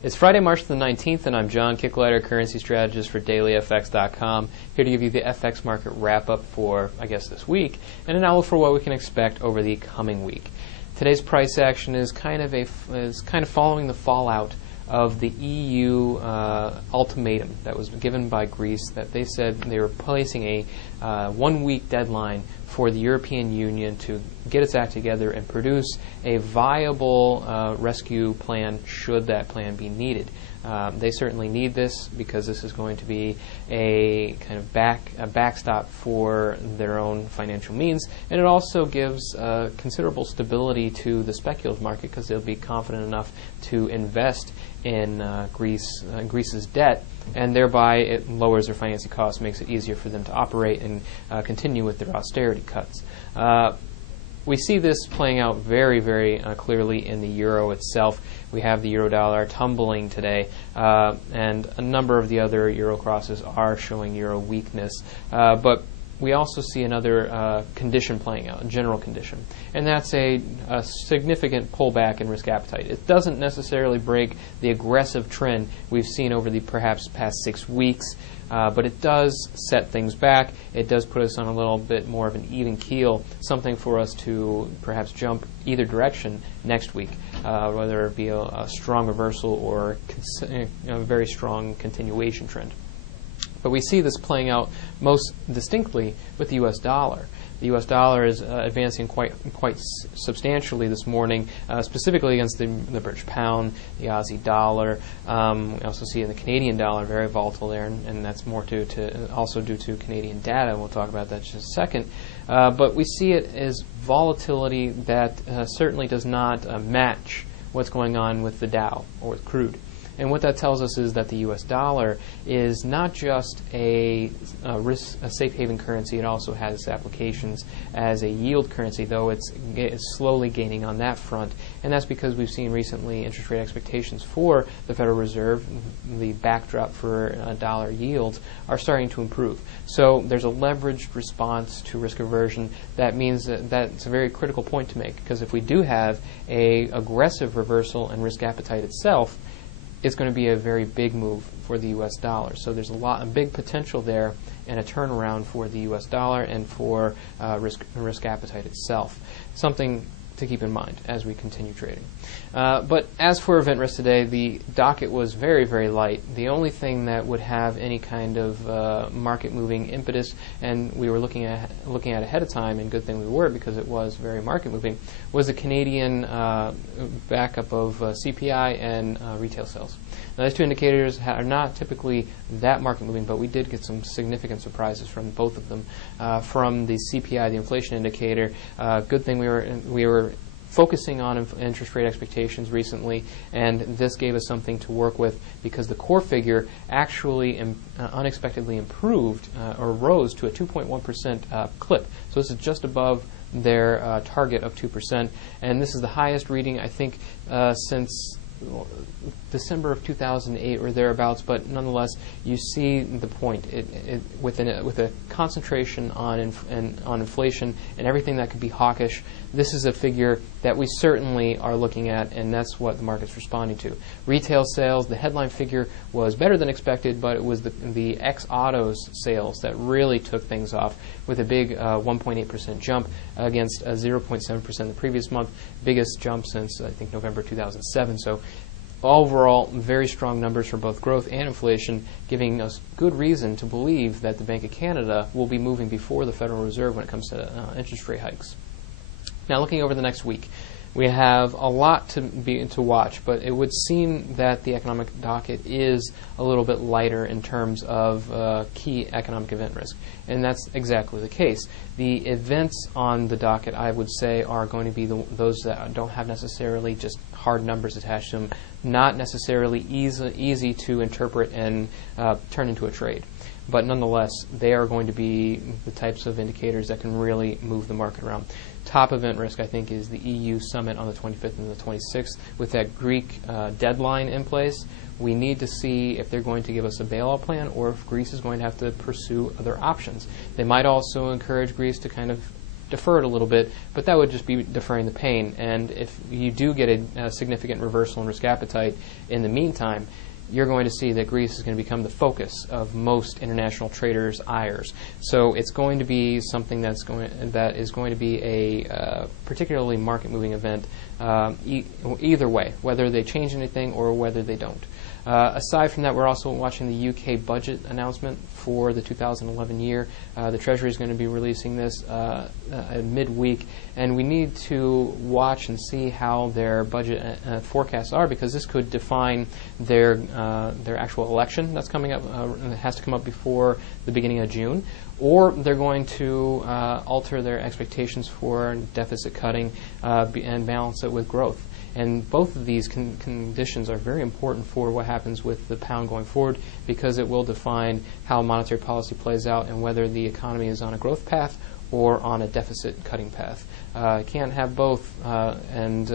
It's Friday, March the 19th, and I'm John Kicklighter, currency strategist for DailyFX.com, here to give you the FX market wrap-up for, I guess, this week, and an outlook for what we can expect over the coming week. Today's price action is kind of following the fallout of the EU ultimatum that was given by Greece, that they said they were placing a one-week deadline for the European Union to get its act together and produce a viable rescue plan should that plan be needed. They certainly need this because this is going to be a kind of backstop for their own financial means, and it also gives considerable stability to the speculative market because they'll be confident enough to invest in Greece's debt, and thereby it lowers their financing costs, makes it easier for them to operate and continue with their austerity cuts. We see this playing out very, very clearly in the euro itself. We have the euro-dollar tumbling today, and a number of the other euro crosses are showing euro weakness. But we also see another condition playing out, a general condition, and that's a significant pullback in risk appetite. It doesn't necessarily break the aggressive trend we've seen over the perhaps past 6 weeks, but it does set things back. It does put us on a little bit more of an even keel, something for us to perhaps jump either direction next week, whether it be a strong reversal or a very strong continuation trend. But we see this playing out most distinctly with the U.S. dollar. The U.S. dollar is advancing quite substantially this morning, specifically against the British pound, the Aussie dollar. We also see in the Canadian dollar very volatile there, and that's more due to Canadian data. We'll talk about that in just a second. But we see it as volatility that certainly does not match what's going on with the Dow or with crude. And what that tells us is that the U.S. dollar is not just a safe haven currency, it also has its applications as a yield currency, though it's slowly gaining on that front. And that's because we've seen recently interest rate expectations for the Federal Reserve, the backdrop for dollar yields, are starting to improve. So there's a leveraged response to risk aversion. That means that's a very critical point to make, because if we do have an aggressive reversal in risk appetite itself, it's going to be a very big move for the U.S. dollar. So there's a big potential there and a turnaround for the U.S. dollar and for risk appetite itself. Something to keep in mind as we continue trading. But as for event risk today, the docket was very, very light. The only thing that would have any kind of market moving impetus, and we were looking at ahead of time, and good thing we were because it was very market moving, was the Canadian backup of CPI and retail sales. Now, those two indicators are not typically that market moving, but we did get some significant surprises from both of them. From the CPI, the inflation indicator, good thing we were focusing on interest rate expectations recently, and this gave us something to work with because the core figure actually unexpectedly improved or rose to a 2.1% clip. So this is just above their target of 2%, and this is the highest reading, I think, since December of 2008 or thereabouts, but nonetheless, you see the point. With a concentration on inflation and everything that could be hawkish, this is a figure that we certainly are looking at, and that's what the market's responding to. Retail sales, the headline figure was better than expected, but it was the ex-autos sales that really took things off with a big 1.8% jump against 0.7% the previous month, biggest jump since, I think, November 2007. So overall, very strong numbers for both growth and inflation, giving us good reason to believe that the Bank of Canada will be moving before the Federal Reserve when it comes to interest rate hikes. Now, looking over the next week, we have a lot to watch, but it would seem that the economic docket is a little bit lighter in terms of key economic event risk, and that's exactly the case. The events on the docket, I would say, are going to be those that don't have necessarily just hard numbers attached to them, not necessarily easy to interpret and turn into a trade. But nonetheless, they are going to be the types of indicators that can really move the market around. Top event risk, I think, is the EU summit on the 25th and the 26th. With that Greek deadline in place, we need to see if they're going to give us a bailout plan or if Greece is going to have to pursue other options. They might also encourage Greece to kind of defer it a little bit, but that would just be deferring the pain. And if you do get a significant reversal in risk appetite in the meantime, you're going to see that Greece is going to become the focus of most international traders' ires. So it's going to be something that is going to be a particularly market-moving event either way, whether they change anything or whether they don't. Aside from that, we're also watching the UK budget announcement for the 2011 year. The Treasury is going to be releasing this midweek, and we need to watch and see how their budget forecasts are, because this could define their actual election that's coming up. It has to come up before the beginning of June, or they're going to alter their expectations for deficit cutting and balance it with growth. And both of these conditions are very important for what happens with the pound going forward, because it will define how monetary policy plays out and whether the economy is on a growth path or on a deficit cutting path. Can't have both and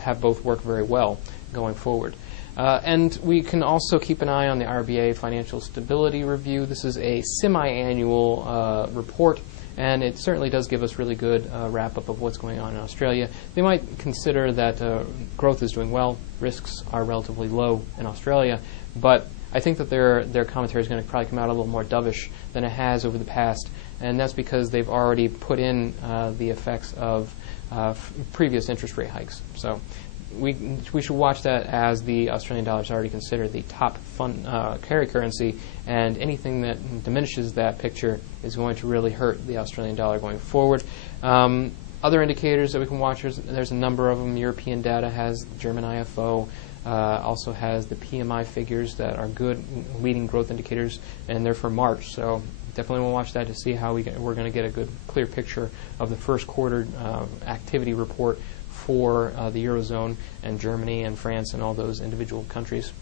have both work very well going forward. And we can also keep an eye on the RBA Financial Stability Review. This is a semi-annual report, and it certainly does give us really good wrap-up of what's going on in Australia. They might consider that growth is doing well, risks are relatively low in Australia, but I think that their commentary is going to probably come out a little more dovish than it has over the past, and that's because they've already put in the effects of previous interest rate hikes. So we should watch that, as the Australian dollar is already considered the top carry currency, and anything that diminishes that picture is going to really hurt the Australian dollar going forward. Other indicators that we can watch, there's a number of them. European data has German IFO, also has the PMI figures that are good leading growth indicators, and they're for March. So definitely want to watch that to see how we're going to get a good, clear picture of the first quarter activity report for the Eurozone and Germany and France and all those individual countries.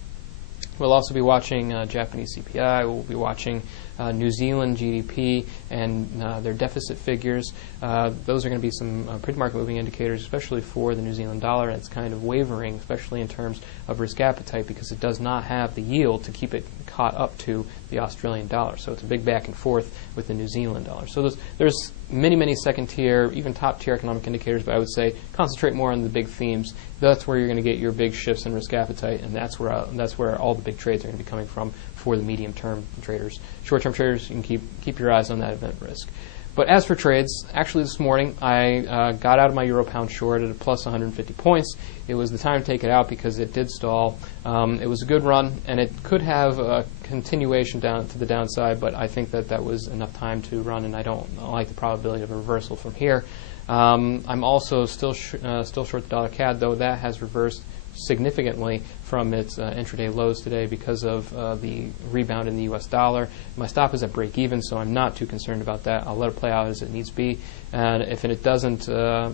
We'll also be watching Japanese CPI. We'll be watching New Zealand GDP and their deficit figures. Those are going to be some pretty market-moving indicators, especially for the New Zealand dollar. It's kind of wavering, especially in terms of risk appetite, because it does not have the yield to keep it caught up to the Australian dollar. So it's a big back and forth with the New Zealand dollar. So there's many second-tier, even top-tier economic indicators, but I would say concentrate more on the big themes. That's where you're going to get your big shifts in risk appetite, and that's where all the big trades are going to be coming from for the medium-term traders. Short-term traders, you can keep your eyes on that event risk. But as for trades, actually this morning I got out of my Euro-Pound short at a plus 150 points. It was the time to take it out because it did stall. It was a good run, and it could have a continuation down to the downside, but I think that was enough time to run, and I don't like the probability of a reversal from here. I'm also still short the dollar CAD, though that has reversed significantly from its intraday lows today because of the rebound in the U.S. dollar. My stop is at break even, so I'm not too concerned about that. I'll let it play out as it needs to be, and if it doesn't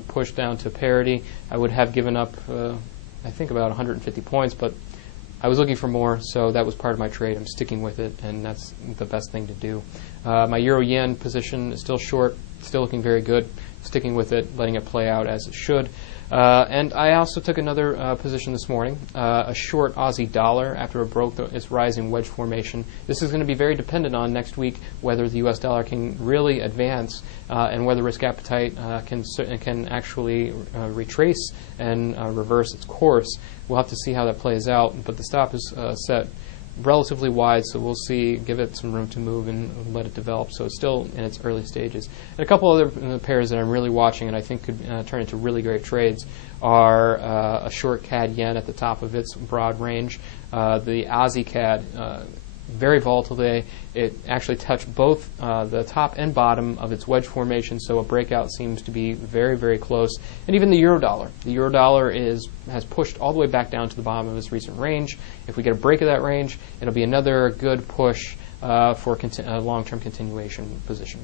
push down to parity, I would have given up I think about 150 points, but I was looking for more, so that was part of my trade. I'm sticking with it, and that's the best thing to do. My Euro-Yen position is still short, still looking very good, sticking with it, letting it play out as it should. And I also took another position this morning, a short Aussie dollar after it broke its rising wedge formation. This is going to be very dependent on next week whether the U.S. dollar can really advance and whether risk appetite can actually retrace and reverse its course. We'll have to see how that plays out, but the stop is set relatively wide, so we'll see, give it some room to move and let it develop. So it's still in its early stages. And a couple other pairs that I'm really watching and I think could turn into really great trades are a short CAD yen at the top of its broad range. The Aussie CAD, very volatile today. It actually touched both the top and bottom of its wedge formation, so a breakout seems to be very close. And even the euro dollar. The euro dollar has pushed all the way back down to the bottom of its recent range. If we get a break of that range, it'll be another good push for a long-term continuation position.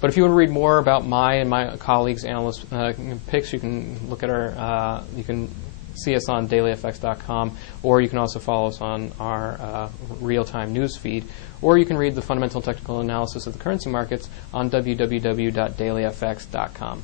But if you want to read more about my and my colleagues' analyst picks, you can look at our you can see us on DailyFX.com, or you can also follow us on our real-time news feed, or you can read the fundamental technical analysis of the currency markets on www.dailyfx.com.